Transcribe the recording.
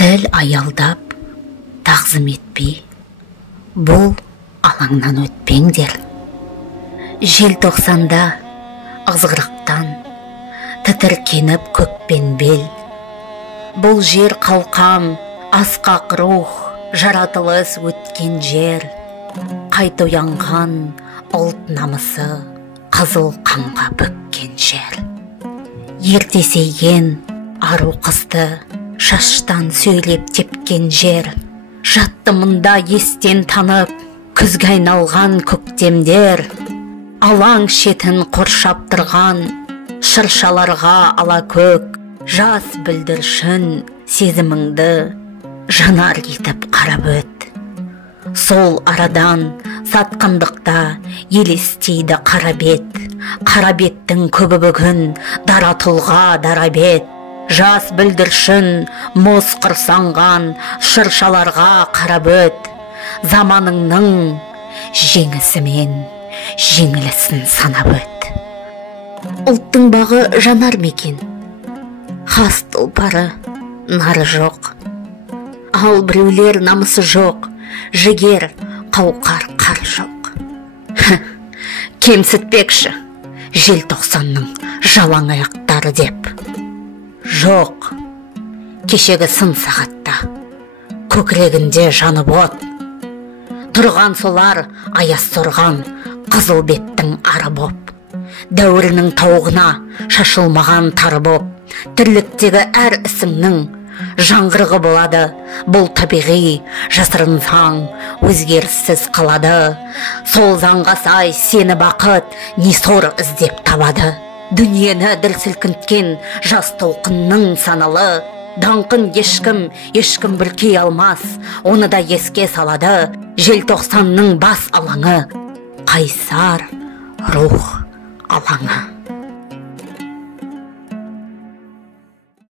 сәл аялдап тағзым етпей, бұл алаңнан өтпеңдер. Желтоқсанда ызғырықтан тітіркеніп көкпен бел, бұл жер қалқам, асқақ рух, жаратылыс өткен жер, қайта оянған ұлт намысы қызыл қанға бөккен жер. Ерте сейген ару қызды шаштан сөйлеп тепкен жер, жатты мұнда естен танып күзге айналған көктемдер, алаң шетін қоршап тұрған шыршаларға ала көк, жас бүлдіршін сезіміңді жанар етіп қарап өт. Сол арадан сатқындықта елестейді қара бет, қара беттің көбі бүгін дара тұлға дара бет. Жас бүлдіршін мұз қырсанған шыршаларға қарап өт. Заманыңның жеңісімен жеңілісін санап өт. Ұлттың бағы жанар мекен, хас тұлпары нары жоқ. Ал біреулер намысы жоқ, жігер қауқар қар жоқ. Кемсітпекші желтоқсанның жалаң аяқтары деп. Жоқ, кешегі сын сағатта көкірегінде жанып от. Тұрған солар аяз сорған қызыл беттің ары боп, дәуірінің тауығына шашылмаған тары боп, тірліктегі әр ісіңнің жаңғырығы болады. Бұл табиғи жасырын заң өзгеріссіз қалады. Сол заңға сай сені бақыт не сор іздеп табады. Дүниені дір сілкінткен жас толқынның саналы, даңқын ешкім бүркей алмас, оны да еске салады. Желтоқсанның бас алаңы, қайсар рух алаңы.